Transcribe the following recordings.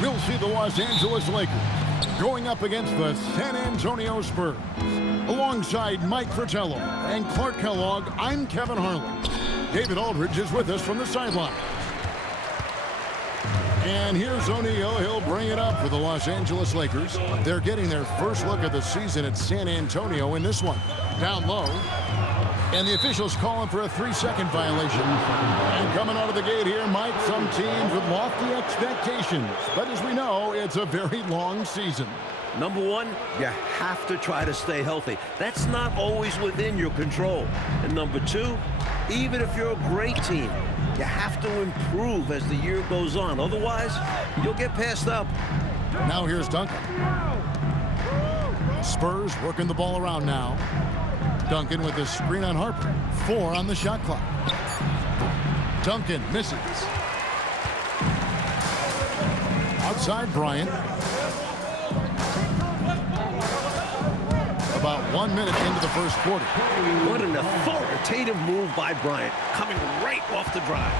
We'll see the Los Angeles Lakers going up against the San Antonio Spurs. Alongside Mike Fratello and Clark Kellogg, I'm Kevin Harlan. David Aldridge is with us from the sideline. And here's O'Neal. He'll bring it up for the Los Angeles Lakers. They're getting their first look of the season at San Antonio in this one. Down low. And the officials calling for a 3-second violation. And coming out of the gate here, Mike, some teams with lofty expectations. But as we know, it's a very long season. Number one, you have to try to stay healthy. That's not always within your control. And number two, even if you're a great team, you have to improve as the year goes on. Otherwise, you'll get passed up. Now here's Duncan. Spurs working the ball around now. Duncan with the screen on Harper. 4 on the shot clock. Duncan misses. Outside Bryant. About 1 minute into the first quarter. What an authoritative move by Bryant, coming right off the drive.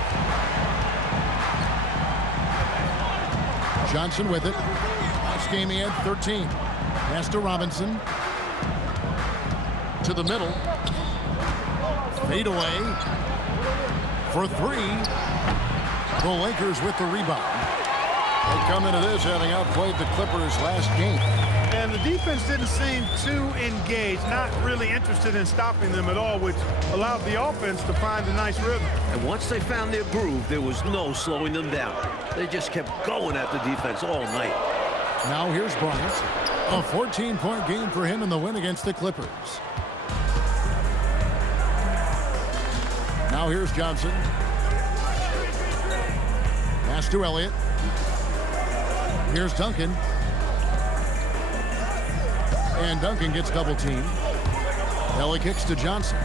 Johnson with it. Last game he had 13. Pass to Robinson. To the middle. Fade away. For 3. The Lakers with the rebound. They come into this having outplayed the Clippers last game. And the defense didn't seem too engaged, not really interested in stopping them at all, which allowed the offense to find a nice rhythm. And once they found their groove, there was no slowing them down. They just kept going at the defense all night. Now here's Bryant. A 14-point game for him in the win against the Clippers. Now here's Johnson. Pass to Elliott. Here's Duncan. And Duncan gets double-teamed. Ellie kicks to Johnson.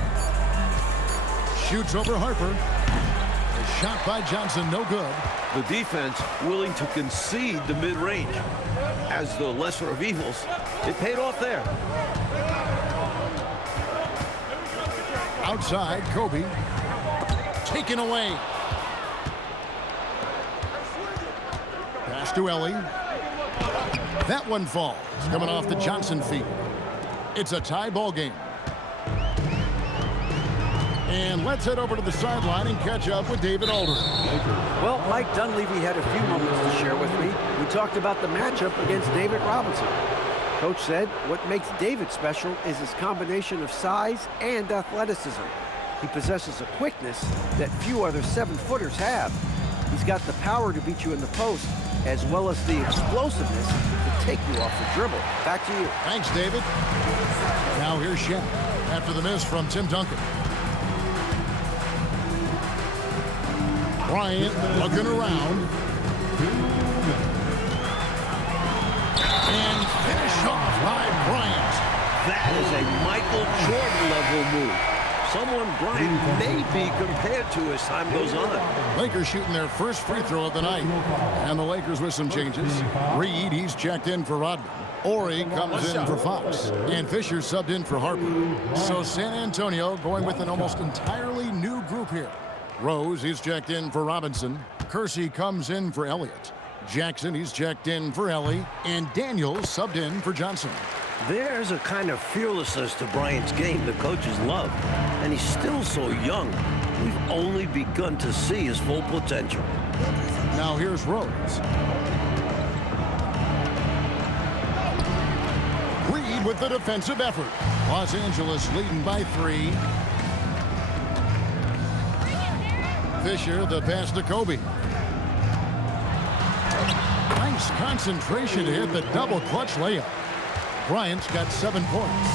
Shoots over Harper. A shot by Johnson, no good. The defense willing to concede the mid-range. As the lesser of evils, it paid off there. Outside, Kobe. Taken away. Pass to Ellie. That one falls, coming off the Johnson feet. It's a tie ball game. And let's head over to the sideline and catch up with David Aldridge. Well, Mike Dunleavy had a few moments to share with me. We talked about the matchup against David Robinson. Coach said what makes David special is his combination of size and athleticism. He possesses a quickness that few other 7-footers have. He's got the power to beat you in the post, as well as the explosiveness to take you off the dribble. Back to you. Thanks, David. Now here's Shaq after the miss from Tim Duncan. Bryant looking around. And finish off by Bryant. That is a Michael Jordan-level move. Someone Bryant may be compared to as time goes on. Lakers shooting their first free throw of the night. And the Lakers with some changes. Reed, he's checked in for Rodman. Ori comes in for Fox. And Fisher subbed in for Harper. So San Antonio going with an almost entirely new group here. Rose, he's checked in for Robinson. Kersey comes in for Elliott. Jackson, he's checked in for Ellie. And Daniels subbed in for Johnson. There's a kind of fearlessness to Bryant's game the coaches love. And he's still so young. We've only begun to see his full potential. Now here's Rose. Reed with the defensive effort. Los Angeles leading by 3. Fisher, the pass to Kobe. Nice concentration to hit the double clutch layup. Bryant's got 7 points.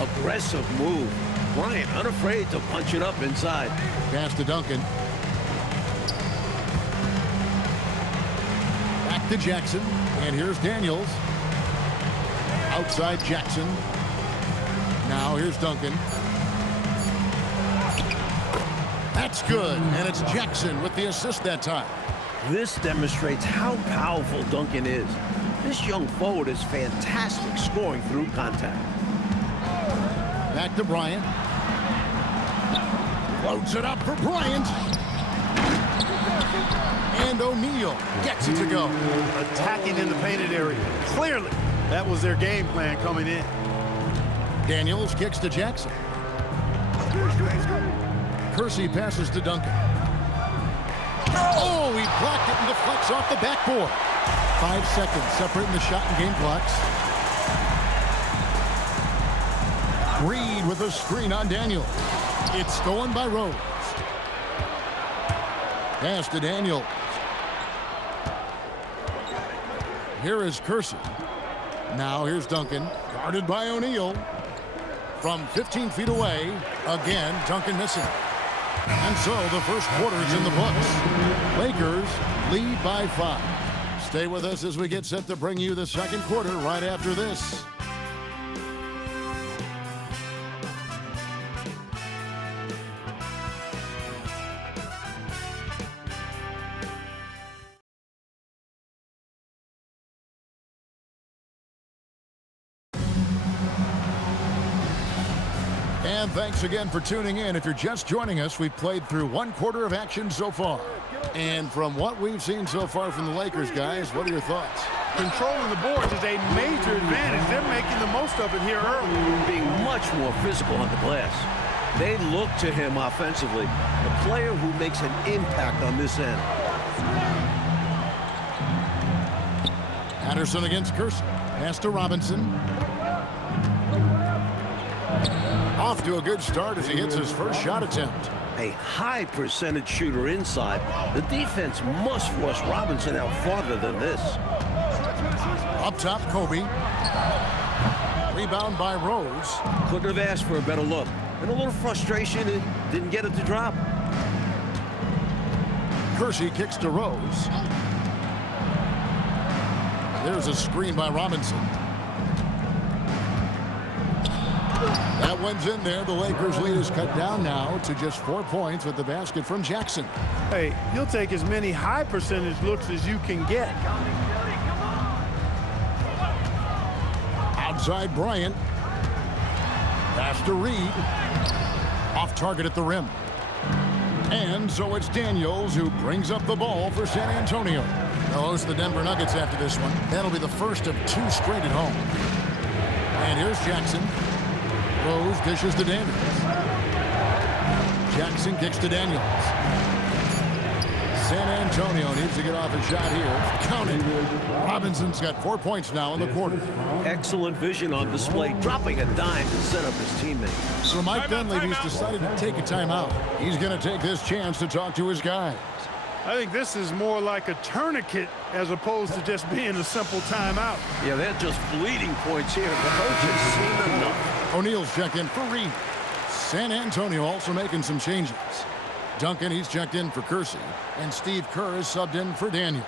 Aggressive move. Bryant unafraid to punch it up inside. Pass to Duncan. Back to Jackson. And here's Daniels. Outside Jackson. Now here's Duncan. That's good. And it's Jackson with the assist that time. This demonstrates how powerful Duncan is. This young forward is fantastic scoring through contact. Back to Bryant. Floats it up for Bryant. And O'Neal gets it to go. Attacking in the painted area. Clearly, that was their game plan coming in. Daniels kicks to Jackson. Kersey passes to Duncan. Oh, he blocked it and deflects off the backboard. 5 seconds separating the shot and game clocks. Reed with a screen on Daniels. It's stolen by Rose. Pass to Daniels. Here is Kersey. Now here's Duncan, guarded by O'Neal. From 15 feet away, again, Duncan missing. And so the first quarter is in the books. Lakers lead by 5. Stay with us as we get set to bring you the second quarter right after this. And thanks again for tuning in. If you're just joining us, we've played through one quarter of action so far. And from what we've seen so far from the Lakers, guys, what are your thoughts? Controlling the boards is a major advantage. They're making the most of it here early. Being much more physical on the glass. They look to him offensively, a player who makes an impact on this end. Patterson against Kersey. Pass to Robinson. Off to a good start as he hits his first shot attempt. A high percentage shooter inside. The defense must force Robinson out farther than this. Up top, Kobe. Rebound by Rose. Couldn't have asked for a better look. And a little frustration, and didn't get it to drop. Kersey kicks to Rose. There's a screen by Robinson. That one's in there. The Lakers lead is cut down now to just 4 points with the basket from Jackson. Hey, you'll take as many high percentage looks as you can get. Outside Bryant. Pass to Reed. Off target at the rim. And so it's Daniels who brings up the ball for San Antonio. They'll host the Denver Nuggets after this one. That'll be the first of 2 straight at home. And here's Jackson. Rose dishes to Daniels. Jackson kicks to Daniels. San Antonio needs to get off a shot here. Count it. Robinson's got 4 points now in the quarter. Excellent vision on display, dropping a dime to set up his teammate. So Mike Dunleavy's decided to take a timeout. He's going to take this chance to talk to his guys. I think this is more like a tourniquet as opposed to just being a simple timeout. Yeah, they're just bleeding points here. The coach has seen enough. O'Neal's checked in for Reed. San Antonio also making some changes. Duncan, he's checked in for Kersey. And Steve Kerr is subbed in for Daniels.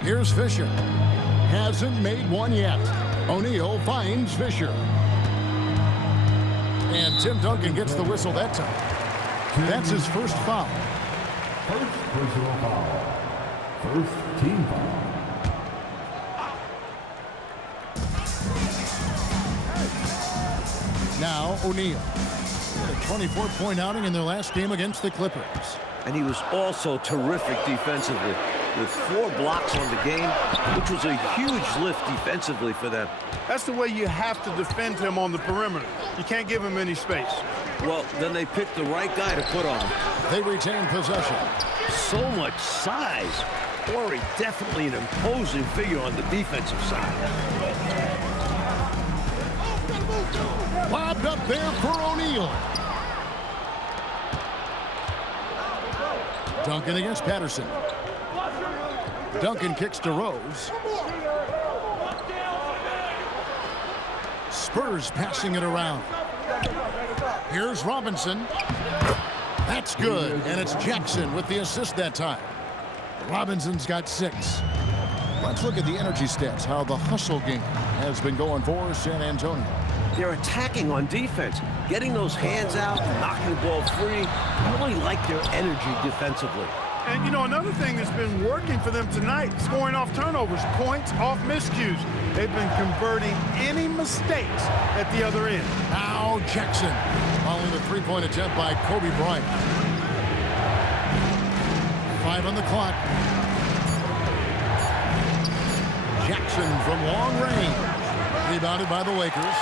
Here's Fisher. Hasn't made one yet. O'Neal finds Fisher. And Tim Duncan gets the whistle that time. That's his first foul. First personal foul. First team foul. Now O'Neal. A 24-point outing in their last game against the Clippers. And he was also terrific defensively, with 4 blocks on the game, which was a huge lift defensively for them. That's the way you have to defend him on the perimeter. You can't give him any space. Well, then they picked the right guy to put on him. They retain possession. So much size. Corey, definitely an imposing figure on the defensive side. Lobbed up there for O'Neal. Duncan against Patterson. Duncan kicks to Rose. Spurs passing it around. Here's Robinson. That's good, and it's Jackson with the assist that time. Robinson's got 6. Let's look at the energy stats, how the hustle game has been going for San Antonio. They're attacking on defense, getting those hands out, knocking the ball free. I really like their energy defensively. And, you know, another thing that's been working for them tonight, scoring off turnovers, points off miscues. They've been converting any mistakes at the other end. Now Jackson following the three-point attempt by Kobe Bryant. 5 on the clock. Jackson from long range. Rebounded by the Lakers.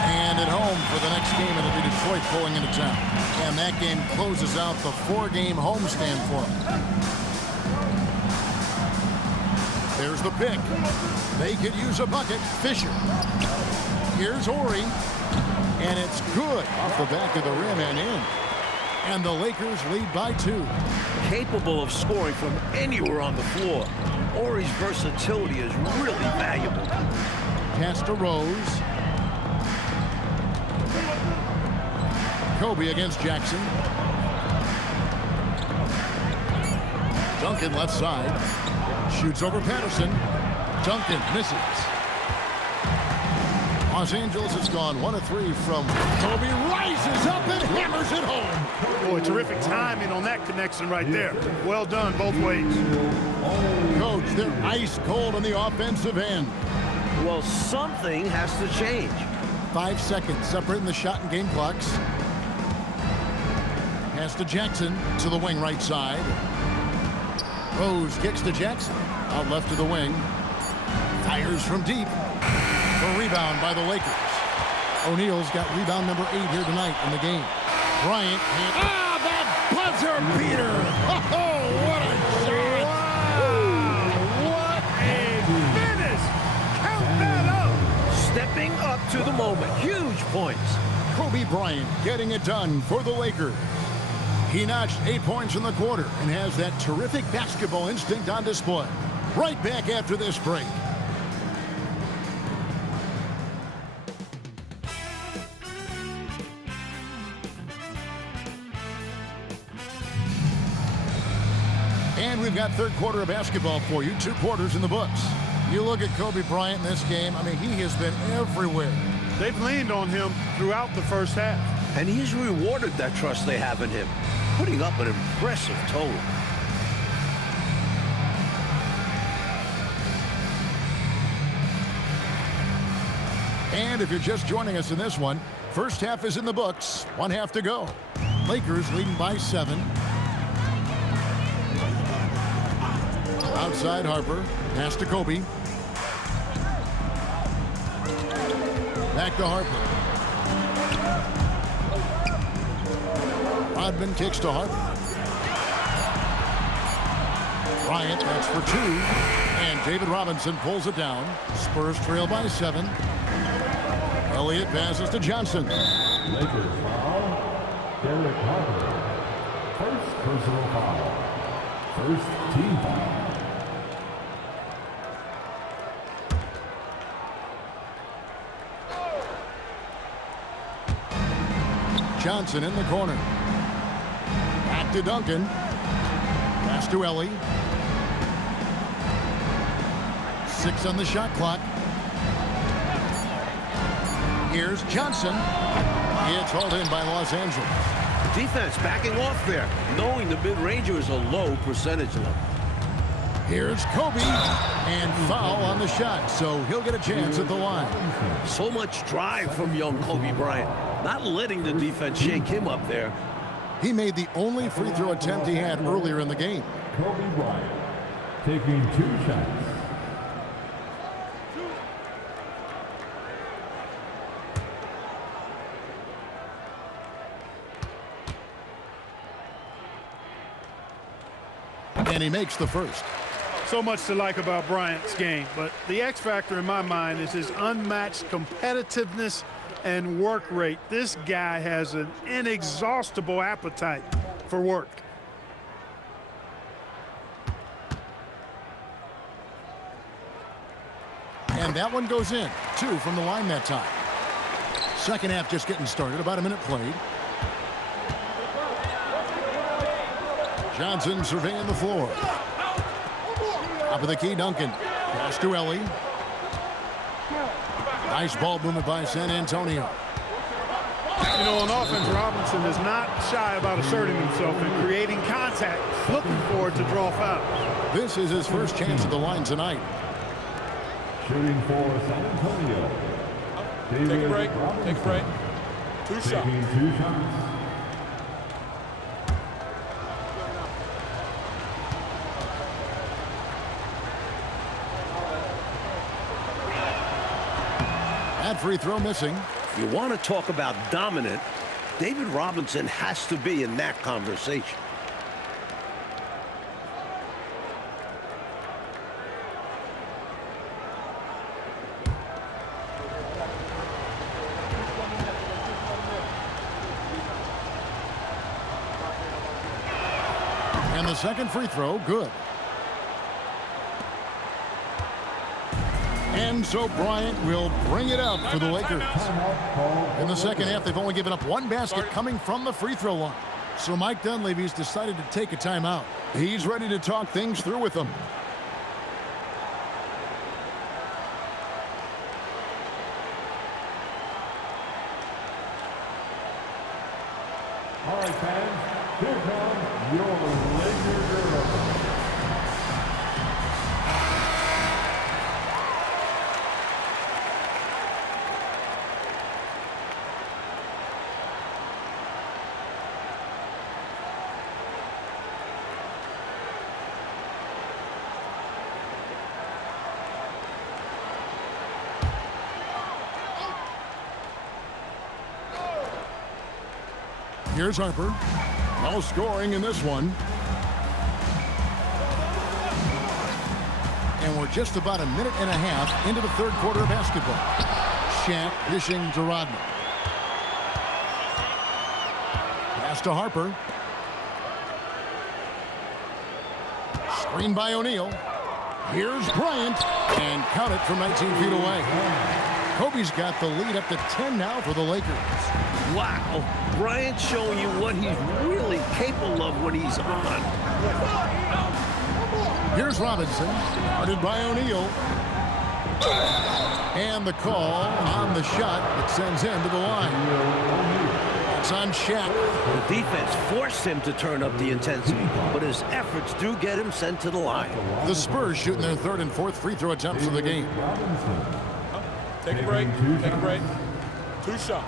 And at home for the next game, it'll be Detroit pulling into town. And that game closes out the 4-game homestand for them. There's the pick. They could use a bucket. Fisher. Here's Horry. And it's good off the back of the rim and in. And the Lakers lead by 2. Capable of scoring from anywhere on the floor. Horry's versatility is really valuable. Pass to Rose. Kobe against Jackson. Duncan left side. Shoots over Patterson. Duncan misses. Los Angeles has gone 1 of 3 from Kobe. Rises up and hammers it home. Boy, terrific timing on that connection right there. Well done both ways. Coach, they're ice cold on the offensive end. Well, something has to change. 5 seconds separating the shot and game clocks. Pass to Jackson to the wing right side. Rose kicks to Jackson. Out left to the wing. Fires from deep. A rebound by the Lakers. O'Neal's got rebound number 8 here tonight in the game. Bryant. That buzzer beater. Oh, what a shot. Wow, what a finish. Count that up. Stepping up to the moment. Huge points. Kobe Bryant getting it done for the Lakers. He notched 8 points in the quarter and has that terrific basketball instinct on display. Right back after this break. And we've got third quarter of basketball for you. 2 quarters in the books. You look at Kobe Bryant in this game. I mean, he has been everywhere. They've leaned on him throughout the first half. And he's rewarded that trust they have in him, putting up an impressive total. And if you're just joining us in this one, first half is in the books. 1 half to go. Lakers leading by 7. Outside Harper. Pass to Kobe. Back to Harper. Rodman kicks to Harper. Bryant, that's for 2. And David Robinson pulls it down. Spurs trail by 7. Elliott passes to Johnson. Lakers foul. Derek Harper. First personal foul. First team foul. Johnson in the corner. Back to Duncan. Pass to Ellie. 6 on the shot clock. Here's Johnson. It's hauled in by Los Angeles. Defense backing off there, knowing the mid-ranger is a low percentage level. Here's Kobe. And foul on the shot, so he'll get a chance at the line. So much drive from young Kobe Bryant, not letting the defense shake him up there. He made the only free throw attempt he had earlier in the game. Kobe Bryant taking 2 shots. And he makes the first. So much to like about Bryant's game, but the X factor in my mind is his unmatched competitiveness and work rate. This guy has an inexhaustible appetite for work. And that one goes in. 2 from the line that time. Second half just getting started. About a minute played. Johnson surveying the floor. Top of the key, Duncan. Pass to Ellie. Nice ball movement by San Antonio. You know, on offense, Robinson is not shy about asserting himself and creating contact, looking for it to draw fouls. This is his first chance at the line tonight. Shooting for San Antonio. Take a break. Take a break. 2 shots. Taking 2 shots. That free throw missing. If you want to talk about dominant, David Robinson has to be in that conversation. And the second free throw, good. And so Bryant will bring it up for the Lakers. In the second half, they've only given up 1 basket coming from the free throw line. So Mike Dunleavy's decided to take a timeout. He's ready to talk things through with them. All right, fans, here comes your Laker girl. Here's Harper. No scoring in this one. And we're just about a minute and a half into the third quarter of basketball. Shaq dishing to Rodman. Pass to Harper. Screen by O'Neal. Here's Bryant. And count it from 19 feet away. Kobe's got the lead up to 10 now for the Lakers. Wow, Bryant's showing you what he's really capable of when he's on. Here's Robinson, guarded by O'Neal. And the call on the shot that sends him to the line. It's on Shaq. The defense forced him to turn up the intensity, but his efforts do get him sent to the line. The Spurs shooting their third and fourth free throw attempts of the game. Take a break. Take a break. 2 shots.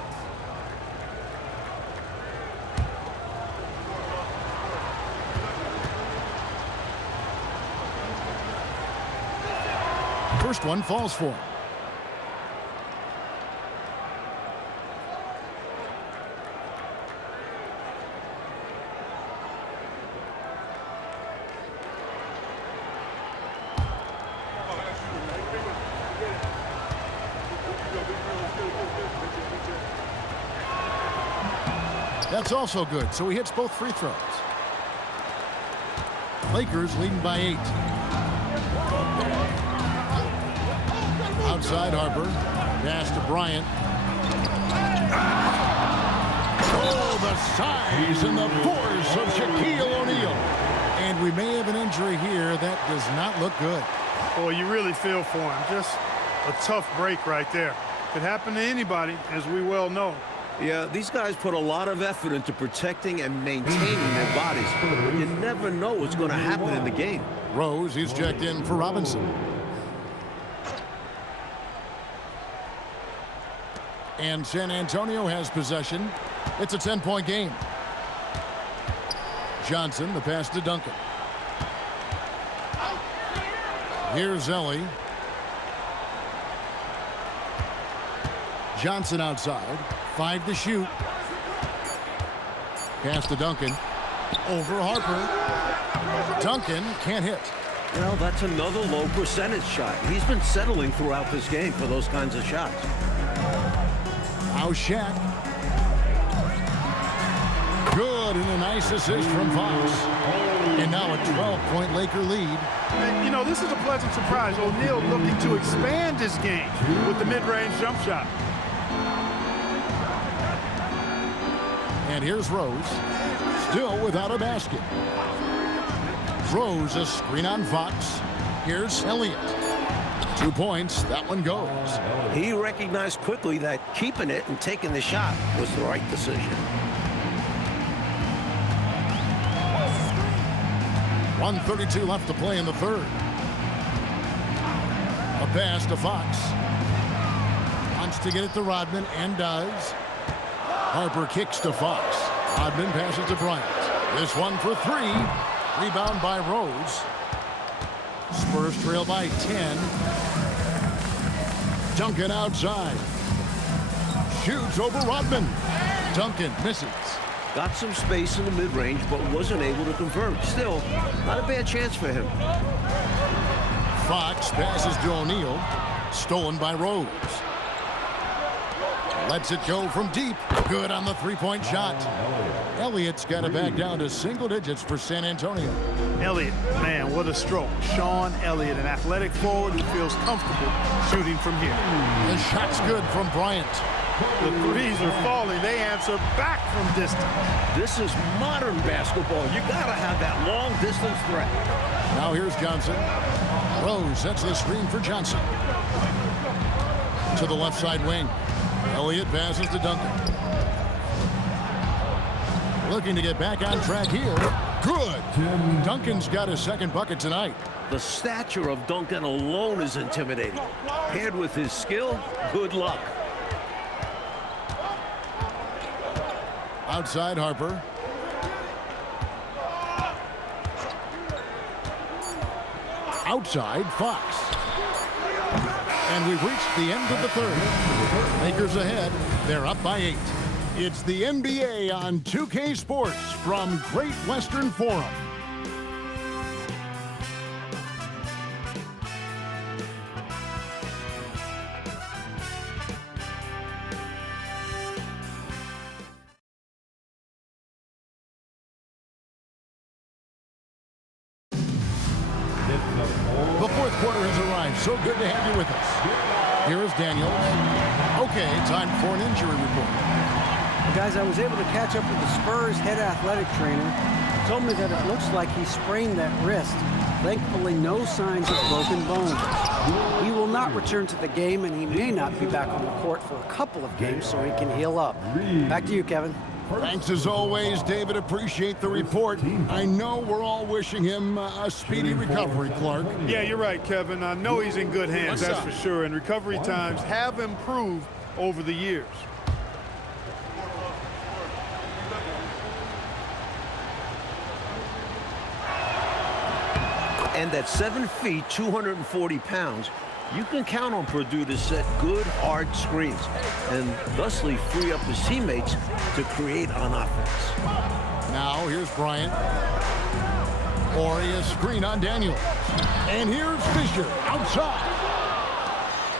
First one falls for him. That's also good, so he hits both free throws. Lakers leading by 8. Outside Harper. Pass to Bryant. Oh, the size and the force of Shaquille O'Neal. And we may have an injury here. That does not look good. Boy, you really feel for him. Just a tough break right there. Could happen to anybody, as we well know. Yeah, these guys put a lot of effort into protecting and maintaining their bodies. But you never know what's going to happen in the game. Rose, he's checked in for Robinson. And San Antonio has possession. It's a 10-point game. Johnson, the pass to Duncan. Here's Ellie. Johnson outside. 5 to shoot. Pass to Duncan. Over Harper. Duncan can't hit. Well, that's another low percentage shot. He's been settling throughout this game for those kinds of shots. Now Shaq. Good, and a nice assist from Fox. And now a 12-point Laker lead. And, you know, this is a pleasant surprise. O'Neal looking to expand his game with the mid-range jump shot. And here's Rose, still without a basket. Rose, a screen on Fox. Here's Elliott. 2 points. That one goes. He recognized quickly that keeping it and taking the shot was the right decision. 1:32 left to play in the third. A pass to Fox. Wants to get it to Rodman and does. Harper kicks to Fox. Rodman passes to Bryant. This one for 3. Rebound by Rose. Spurs trail by 10. Duncan outside. Shoots over Rodman. Duncan misses. Got some space in the mid-range, but wasn't able to convert. Still, not a bad chance for him. Fox passes to O'Neal. Stolen by Rose. Lets it go from deep. Good on the three-point shot. Elliott's got it back down to single digits for San Antonio. Elliott, man, what a stroke. Sean Elliott, an athletic forward who feels comfortable shooting from here. The shot's good from Bryant. The threes are falling. They answer back from distance. This is modern basketball. You gotta have that long distance threat. Now here's Johnson. Rose sets the screen for Johnson. To the left side wing. Elliott passes to Duncan. Looking to get back on track here. Good. Duncan's got his second bucket tonight. The stature of Duncan alone is intimidating. Paired with his skill, good luck. Outside Harper. Outside Fox. And we've reached the end of the third. Lakers ahead. They're up by 8. It's the NBA on 2K Sports from Great Western Forum. The fourth quarter has arrived. So good to have you with us. Here is Daniels. Okay, time for an injury report. Well, guys, I was able to catch up with the Spurs head athletic trainer. He told me that it looks like he sprained that wrist. Thankfully, no signs of broken bones. He will not return to the game, and he may not be back on the court for a couple of games so he can heal up. Back to you, Kevin. Thanks as always, David. Appreciate the report. I know we're all wishing him a speedy recovery, Clark. Yeah, you're right, Kevin. I know he's in good hands, that's for sure. And recovery times have improved over the years. And at 7 feet, 240 pounds, you can count on Purdue to set good, hard screens and thusly free up his teammates to create on offense. Now here's Bryant. Ori a screen on Daniels. And here's Fisher outside.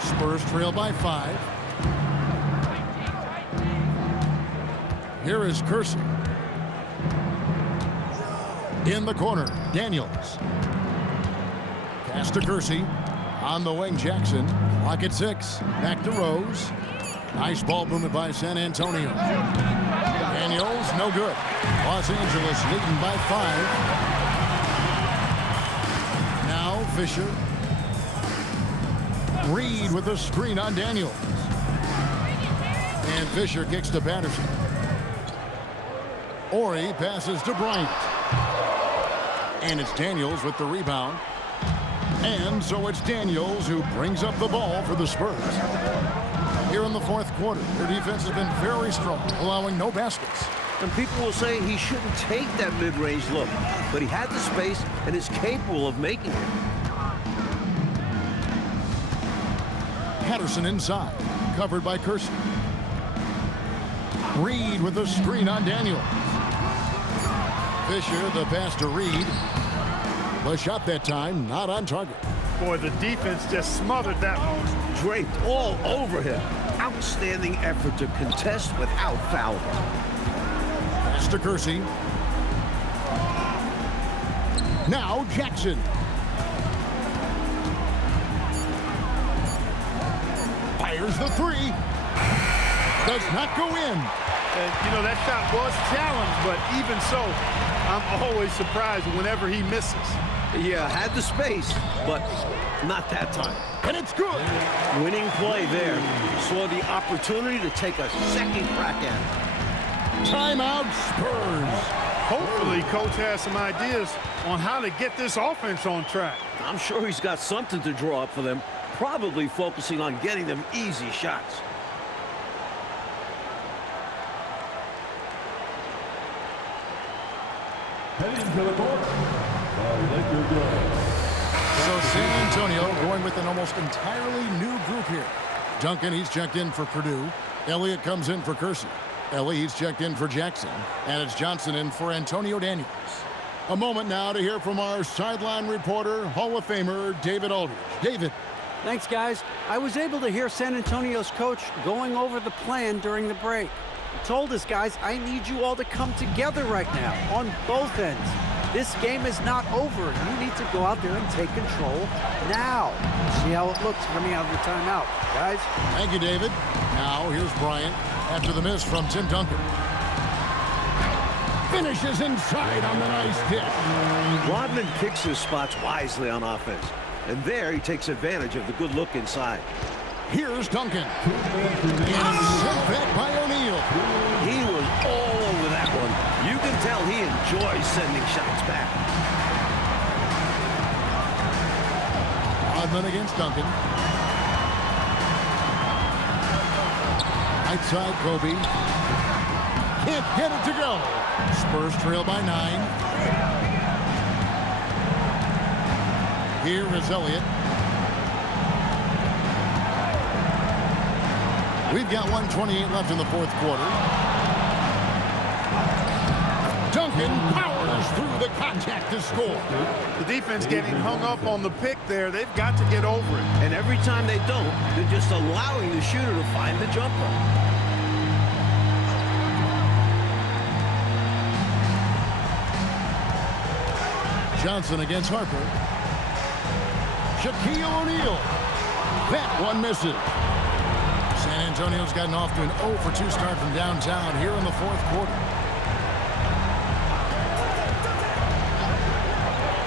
Spurs trail by 5. Here is Kersey. In the corner, Daniels. Pass to Kersey. On the wing, Jackson. Clock at 6. Back to Rose. Nice ball movement by San Antonio. Daniels, no good. Los Angeles leading by 5. Now Fisher. Reed with a screen on Daniels. And Fisher kicks to Patterson. Ori passes to Bryant. And it's Daniels with the rebound. And so it's Daniels who brings up the ball for the Spurs. Here in the fourth quarter, their defense has been very strong, allowing no baskets. And people will say he shouldn't take that mid-range look, but he had the space and is capable of making it. Patterson inside, covered by Kersey. Reed with a screen on Daniels. Fisher, the pass to Reed. The shot that time, not on target. Boy, the defense just smothered that one. Draped all over him. Outstanding effort to contest without fouling. Pass to Kersey. Now Jackson. Fires the 3. Does not go in. And, you know, that shot was challenged, but even so, I'm always surprised whenever he misses. Yeah, had the space, but not that time. And it's good. Winning play there. Saw the opportunity to take a second crack at it. Timeout, Spurs. Hopefully, Coach has some ideas on how to get this offense on track. I'm sure he's got something to draw up for them, probably focusing on getting them easy shots. Heading to the court, the Laker good. So San Antonio going with an almost entirely new group here. Duncan, he's checked in for Purdue. Elliott comes in for Kersey. Ellie, he's checked in for Jackson. And it's Johnson in for Antonio Daniels. A moment now to hear from our sideline reporter, Hall of Famer David Aldridge. David. Thanks, guys. I was able to hear San Antonio's coach going over the plan during the break. He told his guys, I need you all to come together right now on both ends. This game is not over. You need to go out there and take control now. See how it looks coming out of the timeout, guys. Thank you, David. Now here's Bryant after the miss from Tim Duncan. Finishes inside on the nice dish. Rodman picks his spots wisely on offense. And there he takes advantage of the good look inside. Here's Duncan. And sent back by O'Neal. He was all over that one. You can tell he enjoys sending shots back. Rodman against Duncan. Right side, Kobe. Can't get it to go. Spurs trail by 9. Here is Elliott. We've got 1:28 left in the fourth quarter. Duncan powers through the contact to score. The defense getting hung up on the pick there. They've got to get over it. And every time they don't, they're just allowing the shooter to find the jumper. Johnson against Harper. Shaquille O'Neal. That one misses. San Antonio's gotten off to an 0 for 2 start from downtown here in the fourth quarter.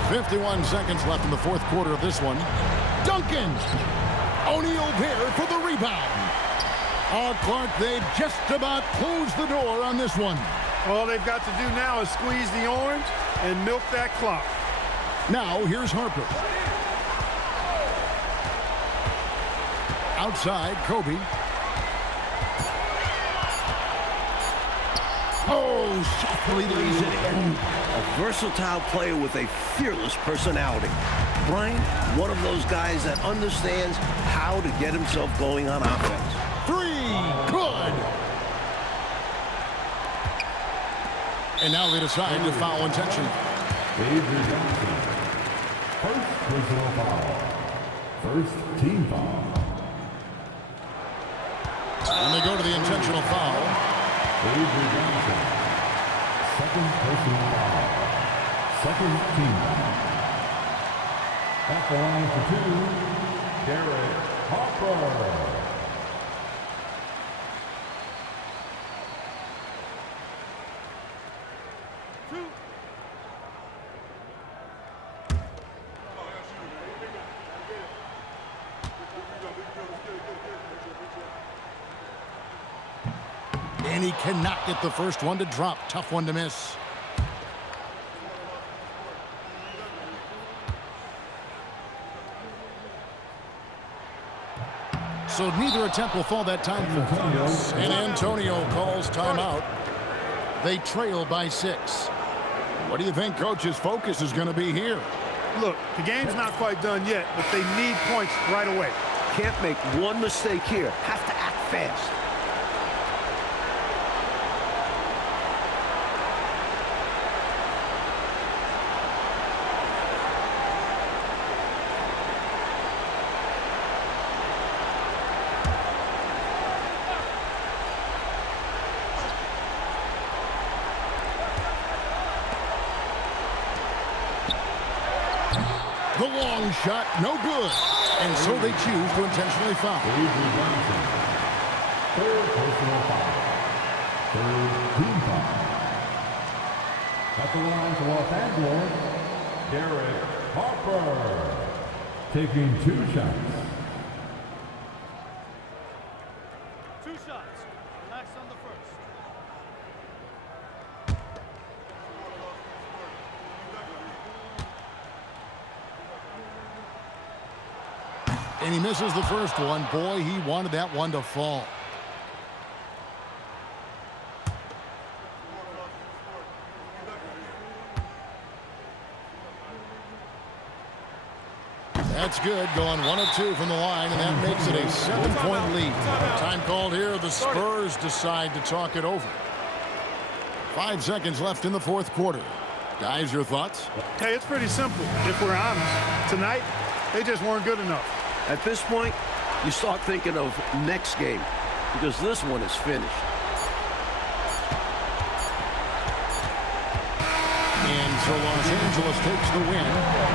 51 seconds left in the fourth quarter of this one. Duncan! O'Neal there for the rebound. Clark, they've just about closed the door on this one. All they've got to do now is squeeze the orange and milk that clock. Now here's Harper. Outside, Kobe. Oh, softly lays it in. A versatile player with a fearless personality. Bryant, one of those guys that understands how to get himself going on offense. 3, good. And now they decide to foul intentionally. Avery Johnson. First personal foul. First team foul. And they go to the intentional foul. Avery Johnson. Second personal foul. Second team foul. At the line for 2, Derek Harper. And he cannot get the first one to drop. Tough one to miss. So neither attempt will fall that time for San Antonio calls timeout. They trail by 6. What do you think Coach's focus is going to be here? Look, the game's not quite done yet, but they need points right away. Can't make one mistake here. Have to act fast. The long shot, no good. And so they choose to intentionally foul. Avery Johnson. Third personal foul. Third team foul. At the line for Los Angeles, Derek Harper taking 2 shots. 2 shots. Relax on the first. And he misses the first one. Boy, he wanted that one to fall. That's good, going 1 of 2 from the line, and that makes it a 7-point lead. Time called here. The Spurs decide to talk it over. 5 seconds left in the 4th quarter. Guys, your thoughts? Hey, it's pretty simple, if we're honest. Tonight, they just weren't good enough. At this point, you start thinking of next game because this one is finished. And so Los Angeles takes the win.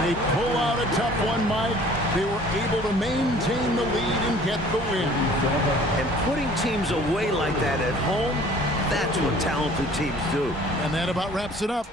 They pull out a tough one, Mike. They were able to maintain the lead and get the win. And putting teams away like that at home, that's what talented teams do. And that about wraps it up.